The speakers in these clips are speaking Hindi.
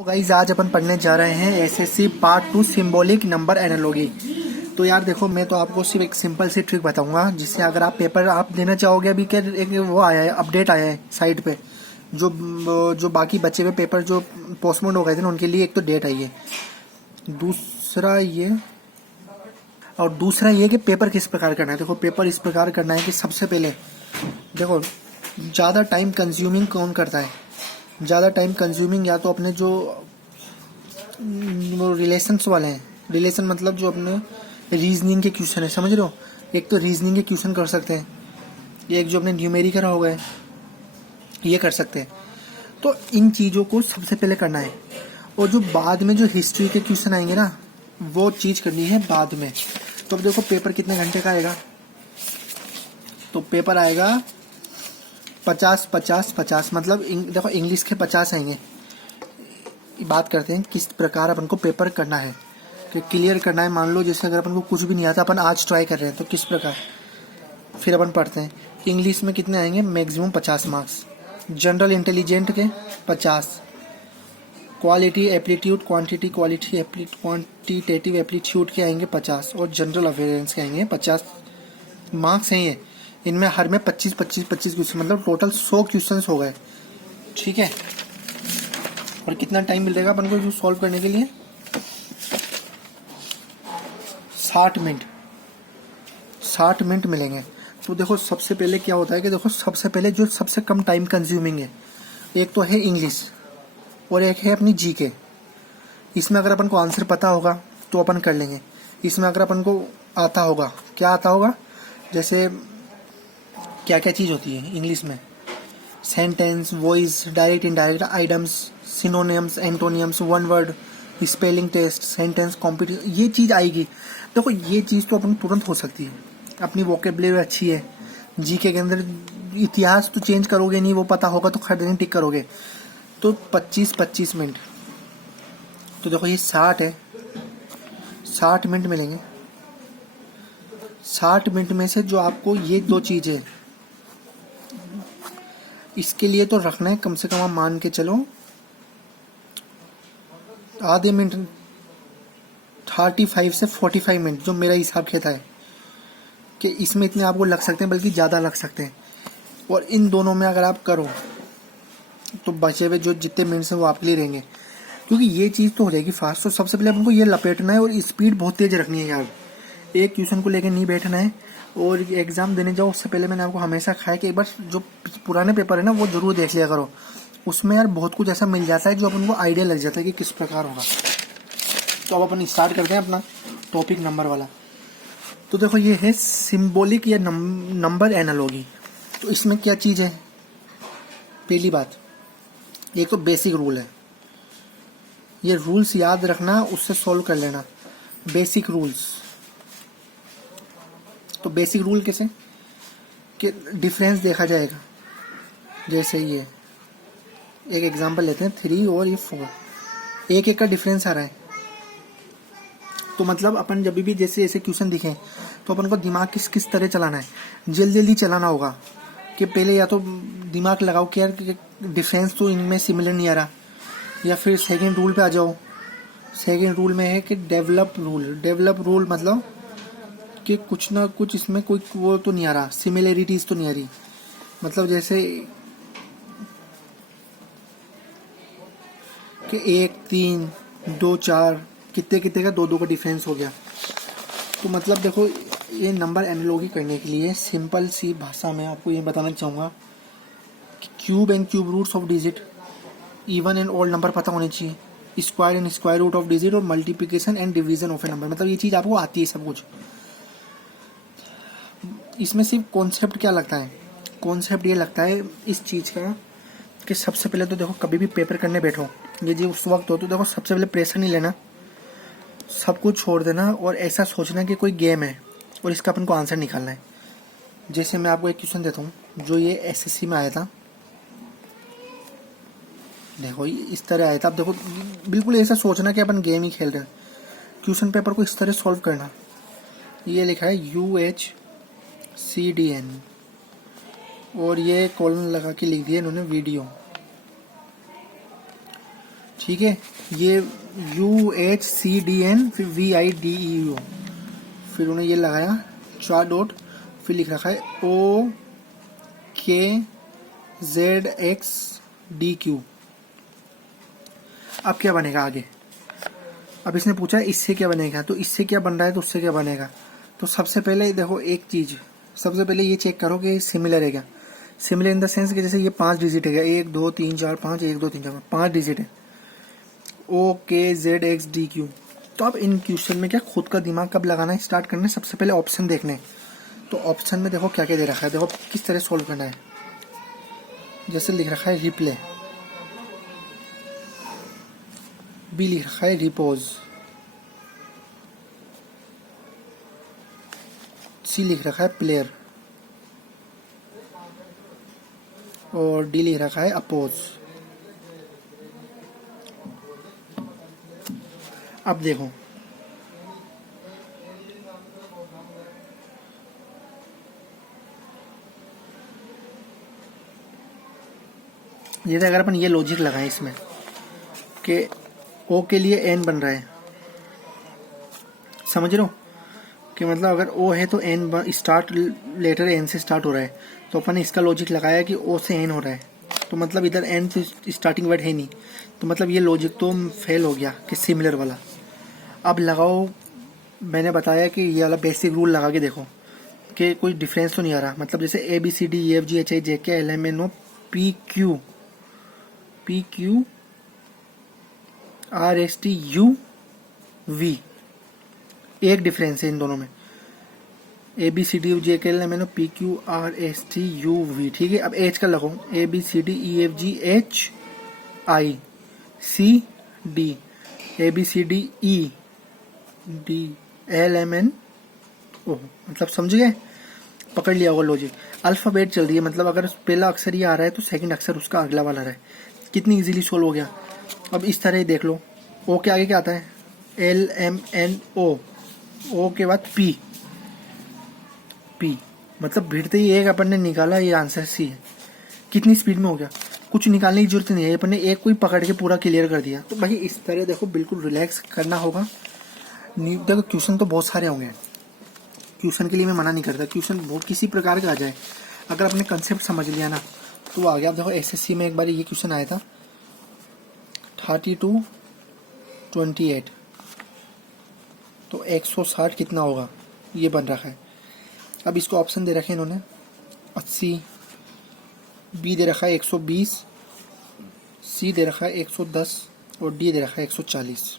तो गाइज आज अपन पढ़ने जा रहे हैं SSC part 2 symbolic number analogy. तो यार देखो, मैं तो आपको सिर्फ एक सिंपल सी ट्रिक बताऊंगा जिससे अगर आप पेपर आप देना चाहोगे। अभी क्या एक वो आया है, अपडेट आया है साइट पे, जो जो बाकी बचे हुए पेपर जो पोस्टपोन हो गए थे ना, उनके लिए एक तो डेट आई है। दूसरा ये कि पेपर किस प्रकार करना है। देखो, पेपर इस प्रकार करना है कि सबसे पहले देखो, ज़्यादा टाइम कंज्यूमिंग कौन करता है। ज़्यादा टाइम कंज्यूमिंग या तो अपने जो वो रिलेशंस वाले हैं, रिलेशन मतलब जो अपने रीजनिंग के क्वेश्चन है, समझ रहे हो। एक तो रीजनिंग के क्वेश्चन कर सकते हैं, एक जो अपने न्यूमेरिकल हो गए ये कर सकते हैं। तो इन चीज़ों को सबसे पहले करना है, और जो बाद में जो हिस्ट्री के क्वेश्चन आएंगे ना, वो चीज़ करनी है बाद में। तो अब देखो, पेपर कितने घंटे का आएगा। तो पेपर आएगा 50-50-50, मतलब देखो इंग्लिश के 50 आएंगे। बात करते हैं किस प्रकार अपन को पेपर करना है, कि क्लियर करना है। मान लो जैसे अगर अपन को कुछ भी नहीं आता, अपन आज ट्राई कर रहे हैं, तो किस प्रकार फिर अपन पढ़ते हैं। इंग्लिश में कितने आएंगे, मैक्सिमम 50 मार्क्स। जनरल इंटेलिजेंट के 50, क्वालिटी एप्लीट्यूड क्वांटिटेटिव एप्लीट्यूड के आएंगे 50, और जनरल अवेयरेंस के आएंगे 50 मार्क्स हैं ये। इनमें हर में 25-25-25 क्वेश्चन, मतलब टोटल 100 क्वेश्चन हो गए। ठीक है, और कितना टाइम मिलेगा अपन को सॉल्व करने के लिए, 60 मिनट। 60 मिनट मिलेंगे। तो देखो, सबसे पहले क्या होता है कि देखो, सबसे पहले जो सबसे कम टाइम कंज्यूमिंग है, एक तो है इंग्लिश और एक है अपनी जीके। इसमें अगर अपन को आंसर पता होगा तो अपन कर लेंगे। इसमें अगर अपन को आता होगा, क्या आता होगा, जैसे क्या क्या चीज़ होती है इंग्लिश में, sentence, voice, direct indirect items, synonyms, antonyms, one word, spelling test, sentence competition, ये चीज़ आएगी। देखो, ये चीज़ तो अपन तुरंत हो सकती है, अपनी वोकेबुलरी अच्छी है। जीके के अंदर इतिहास तो चेंज करोगे नहीं, वो पता होगा तो खरीदने टिक करोगे। तो 25-25 मिनट। तो देखो, ये 60 है, 60 मिनट मिलेंगे। 60 मिनट में से जो आपको ये दो चीज़ें, इसके लिए तो रखना है कम से कम, आप मान के चलो आधे मिनट, 35 से 45 मिनट, जो मेरा हिसाब कहता है कि इसमें इतने आपको लग सकते हैं, बल्कि ज़्यादा लग सकते हैं। और इन दोनों में अगर आप करो तो बचे हुए जो जितने मिनट्स हैं वो आपके लिए रहेंगे, क्योंकि ये चीज़ तो हो जाएगी फास्ट। तो सबसे पहले आपको ये लपेटना है, और स्पीड बहुत तेज़ रखनी है यार। एक क्वेश्चन को लेकर नहीं बैठना है। और एग्ज़ाम देने जाओ उससे पहले मैंने आपको हमेशा कहा है कि एक बार जो पुराने पेपर है ना, वो जरूर देख लिया करो। उसमें यार बहुत कुछ ऐसा मिल जाता है जो अपन को आइडिया लग जाता है कि किस प्रकार होगा। तो अब अपन स्टार्ट करते हैं अपना टॉपिक नंबर वाला। तो देखो, ये है सिंबॉलिक या नंबर एनालॉजी। तो इसमें क्या चीज़ है, पहली बात, एक तो बेसिक रूल है। ये रूल्स याद रखना, उससे सॉल्व कर लेना। Basic rules. तो बेसिक रूल कैसे, कि डिफरेंस देखा जाएगा। जैसे ये एक एग्जांपल लेते हैं, 3 और ये 4, एक एक का डिफरेंस आ रहा है। तो मतलब अपन जब भी जैसे ऐसे क्वेश्चन दिखे, तो अपन को दिमाग किस किस तरह चलाना है, जल्दी जल्दी चलाना होगा। कि पहले या तो दिमाग लगाओ कि यार डिफरेंस तो इनमें सिमिलर नहीं आ रहा, या फिर सेकंड रूल पे आ जाओ। सेकंड रूल में है कि डेवलप रूल। डेवलप रूल मतलब कि कुछ ना कुछ इसमें कोई वो तो नहीं आ रहा, सिमिलरिटीज तो नहीं आ रही। मतलब जैसे कि 1 3 2 4 कितने कितने का 2 2 का डिफरेंस हो गया। तो मतलब देखो, ये नंबर एनालॉजी करने के लिए सिंपल सी भाषा में आपको ये बताना चाहूँगा कि cube and cube roots of digit, even and odd number पता होने चाहिए, square and square root of digit, और multiplication and division of a number. मतलब ये चीज़ आपको आती है सब कुछ। इसमें सिर्फ कॉन्सेप्ट क्या लगता है, कॉन्सेप्ट ये लगता है इस चीज़ का कि सबसे पहले तो देखो, कभी भी पेपर करने बैठो, ये जो उस वक्त हो, तो देखो सबसे पहले प्रेशर नहीं लेना, सब कुछ छोड़ देना, और ऐसा सोचना कि कोई गेम है और इसका अपन को आंसर निकालना है। जैसे मैं आपको एक क्वेश्चन देता हूँ, जो ये एसएससी में आया था। देखो, ये इस तरह आया था। अब देखो, बिल्कुल ऐसा सोचना कि अपन गेम ही खेल रहे हैं। क्वेश्चन पेपर को इस तरह सॉल्व करना। ये लिखा है UHCDN, और ये कॉलन लगा के लिख दिया इन्होंने वीडियो। ठीक है, ये UHCDN फिर VIDEO, फिर उन्हें ये लगाया 4 डॉट, फिर लिख रखा है OKZXDQ। अब क्या बनेगा आगे? अब इसने पूछा इससे क्या बनेगा, तो इससे क्या बन रहा है तो उससे क्या बनेगा। तो सबसे पहले देखो एक चीज, सबसे पहले ये चेक करो कि सिमिलर है क्या। सिमिलर इन द सेंस कि जैसे ये 5 डिजिट है क्या, 1 2 3 4 5, 1 2 3 4 5 डिजिट है, OKZXDQ। तो अब इन क्वेश्चन में क्या खुद का दिमाग कब लगाना स्टार्ट करना है, सबसे पहले ऑप्शन देखने। तो ऑप्शन में देखो क्या क्या दे रखा है, देखो किस तरह सोल्व करना है। जैसे लिख रखा है रिप्ले, बी लिख रखा है रिपोज, सी लिख रखा है प्लेयर, और डी लिख रखा है अपोज। अब देखो जैसे अगर अपन ये लॉजिक लगाएं इसमें कि ओ के लिए एन बन रहा है, समझ रहे हो कि मतलब अगर ओ है तो एन स्टार्ट लेटर एन से स्टार्ट हो रहा है, तो अपन ने इसका लॉजिक लगाया कि ओ से एन हो रहा है, तो मतलब इधर एन से स्टार्टिंग वर्ड है नहीं, तो मतलब ये लॉजिक तो फेल हो गया कि सिमिलर वाला। अब लगाओ, मैंने बताया कि ये वाला बेसिक रूल लगा के देखो कि कोई डिफरेंस तो नहीं आ रहा। मतलब जैसे ABCDEFGHIJKLMNO PQRSTUV, एक डिफरेंस है इन दोनों में, ABCDEFGHIJKLMNO PQRSTUV। ठीक है, अब एच का लगो, ABCDEFGHICD ABCDEDLMNO, मतलब समझ गए, पकड़ लिया होगा लॉजिक। अल्फाबेट चल रही है, मतलब अगर पहला अक्षर ये आ रहा है तो सेकंड अक्षर उसका अगला वाला आ रहा है। कितनी इजीली सोल्व हो गया। अब इस तरह ही देख लो, ओ के आगे क्या आता है, LMNO, ओ के बाद P, मतलब भिड़ते ही एक अपन ने निकाला, ये आंसर सी है। कितनी स्पीड में हो गया, कुछ निकालने की जरूरत नहीं है, अपन ने एक को ही पकड़ के पूरा क्लियर कर दिया। तो भाई इस तरह देखो बिल्कुल रिलैक्स करना होगा। देखो क्वेश्चन तो बहुत सारे होंगे, क्वेश्चन के लिए मैं मना नहीं करता, क्वेश्चन बहुत किसी प्रकार का आ जाए, अगर आपने कंसेप्ट समझ लिया ना तो आ गया। आप देखो SSC में एक बार ये क्वेश्चन आया था 3228, तो 160 कितना होगा ये बन रखा है। अब इसको ऑप्शन दे रखे हैं इन्होंने 80, बी दे रखा है 120, सी दे रखा है 110 और डी दे रखा है 140।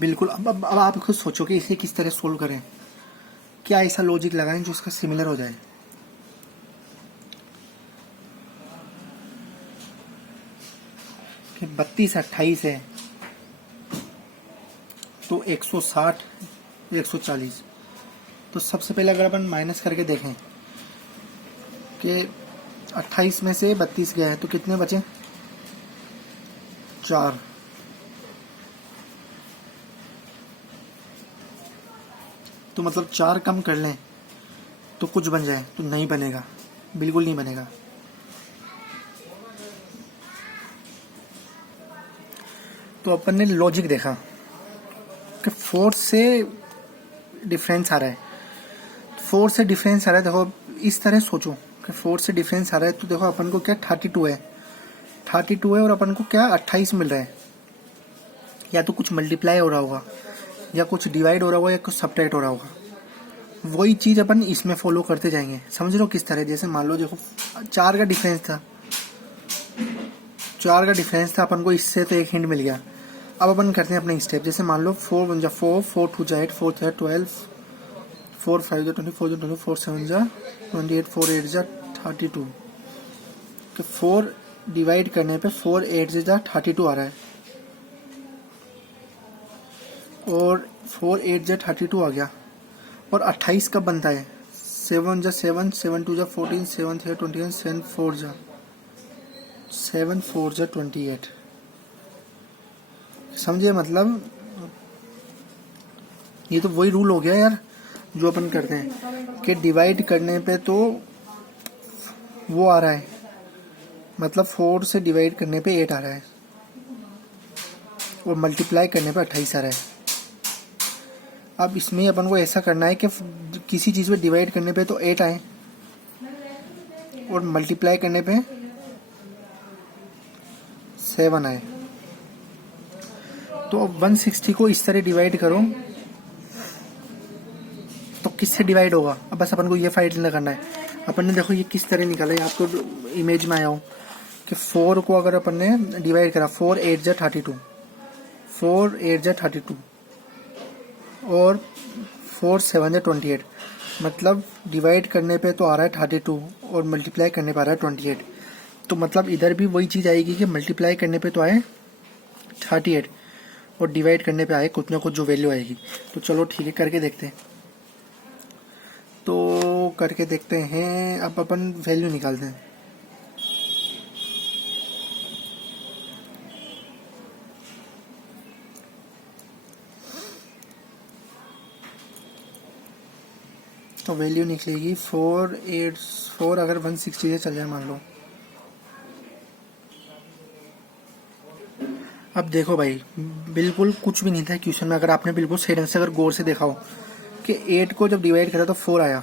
बिल्कुल, अब आप खुद सोचो कि इसे किस तरह सोल्व करें, क्या ऐसा लॉजिक लगाएं जो इसका सिमिलर हो जाए। कि 32 28 है तो 160 140, तो सबसे पहले अगर अपन माइनस करके देखें कि 28 में से 32 गया है तो कितने बचे, 4। तो मतलब 4 कम कर लें तो कुछ बन जाए, तो नहीं बनेगा, बिल्कुल नहीं बनेगा। तो अपन ने लॉजिक देखा कि 4 से डिफरेंस आ रहा है, 4 से डिफरेंस आ रहा है। देखो इस तरह सोचो कि 4 से डिफरेंस आ रहा है, तो देखो अपन को क्या 32 है, 32 है और अपन को क्या 28 मिल रहा है। या तो कुछ मल्टीप्लाई हो रहा होगा, या कुछ डिवाइड हो रहा होगा, या कुछ सब्ट्रैक्ट हो रहा होगा। वही चीज़ अपन इसमें फॉलो करते जाएंगे। समझ लो किस तरह, जैसे मान लो देखो 4 का डिफरेंस था, 4 का डिफरेंस था, अपन को इससे तो एक हिंट मिल गया। अब अपन करते हैं अपने स्टेप, जैसे मान लो 4 1 जा 4, 4 2 जा 8, 4 3 12, 4 5 जा 24, 4 24, 4 7 जा 28, 4 8 जा 32। तो 4 डिवाइड करने पे 4 8 से जा 32 आ रहा है, और 4 8 जा 32 आ गया। और 28 कब बनता है, 7 जा 7, 7 2 जा 14, 7 3 21, 7 4 जा 28। समझे, मतलब ये तो वही रूल हो गया यार जो अपन करते हैं कि डिवाइड करने पे तो वो आ रहा है, मतलब 4 से डिवाइड करने पे 8 आ रहा है, और मल्टीप्लाई करने पे 28 आ रहा है। अब इसमें अपन को ऐसा करना है कि किसी चीज़ में डिवाइड करने पे तो 8 आए और मल्टीप्लाई करने पे 7 आए। तो अब 160 को इस तरह डिवाइड करो तो किससे डिवाइड होगा। अब बस अपन को ये फाइंड करना है। अपन ने देखो ये किस तरह निकाला है, आपको इमेज में आया हो कि 4 को अगर अपन ने डिवाइड करा, 4 8 जा 32, 4 8 जा 32 और 4 7 जा 28, मतलब डिवाइड करने पे तो आ रहा है 32 और मल्टीप्लाई करने पे आ रहा है 28। तो मतलब इधर भी वही चीज़ आएगी कि मल्टीप्लाई करने पे तो आए 38 और डिवाइड करने पे आए कुछ ना कुछ जो वैल्यू आएगी। तो चलो ठीक है, करके देखते हैं। तो करके देखते हैं। अब अपन वैल्यू निकालते हैं। तो वैल्यू निकलेगी 484 अगर 160 से चल जाए मान लो। अब देखो भाई, बिल्कुल कुछ भी नहीं था क्वेश्चन में। अगर आपने बिल्कुल सही ढंग से अगर गौर से देखा हो कि 8 को जब डिवाइड करा तो 4 आया,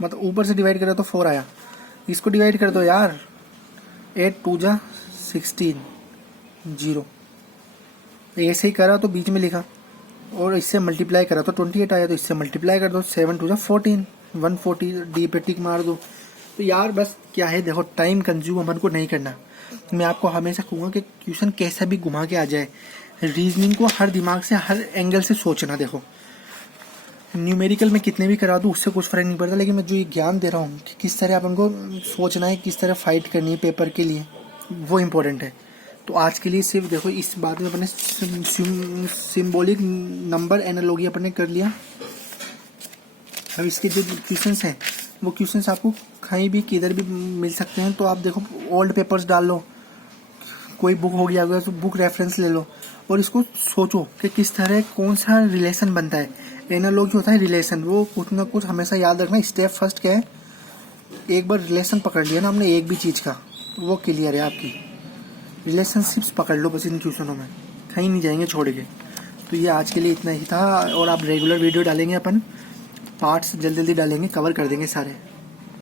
मतलब ऊपर से डिवाइड करा तो 4 आया। इसको डिवाइड कर दो यार, 8 2 जा 16 0, ऐसे ही करा तो बीच में लिखा और इससे मल्टीप्लाई करा तो 28 आया। तो इससे मल्टीप्लाई कर दो, 7 2 जा 14, 140 डी पे टिक मार दो। तो यार बस क्या है, देखो टाइम कंज्यूम अपन को नहीं करना। मैं आपको हमेशा कहूँगा कि क्वेश्चन कैसा भी घुमा के आ जाए, रीजनिंग को हर दिमाग से हर एंगल से सोचना। देखो न्यूमेरिकल में कितने भी करा दूँ उससे कुछ फर्क नहीं पड़ता, लेकिन मैं जो ये ज्ञान दे रहा हूँ कि किस तरह अपन को सोचना है, किस तरह फाइट करनी है पेपर के लिए, वो इम्पोर्टेंट है। तो आज के लिए सिर्फ देखो इस बात में अपने सिंबॉलिक नंबर एनालॉजी अपने कर लिया। अब इसके जो क्वेश्चंस हैं वो क्वेश्चंस आपको कहीं भी किधर भी मिल सकते हैं। तो आप देखो ओल्ड पेपर्स डाल लो, कोई बुक हो गया तो बुक रेफरेंस ले लो और इसको सोचो कि किस तरह कौन सा रिलेशन बनता है। एनालॉजी होता है रिलेशन, वो कुछ ना कुछ हमेशा याद रखना। स्टेप फर्स्ट क्या है, एक बार रिलेशन पकड़ लिया ना हमने एक भी चीज़ का तो वो क्लियर है आपकी। रिलेशनशिप्स पकड़ लो बस इन क्वेश्चनों में, कहीं नहीं जाएंगे छोड़ के। तो ये आज के लिए इतना ही था और आप रेगुलर वीडियो डालेंगे, अपन पार्ट्स जल्दी जल्दी डालेंगे, कवर कर देंगे सारे।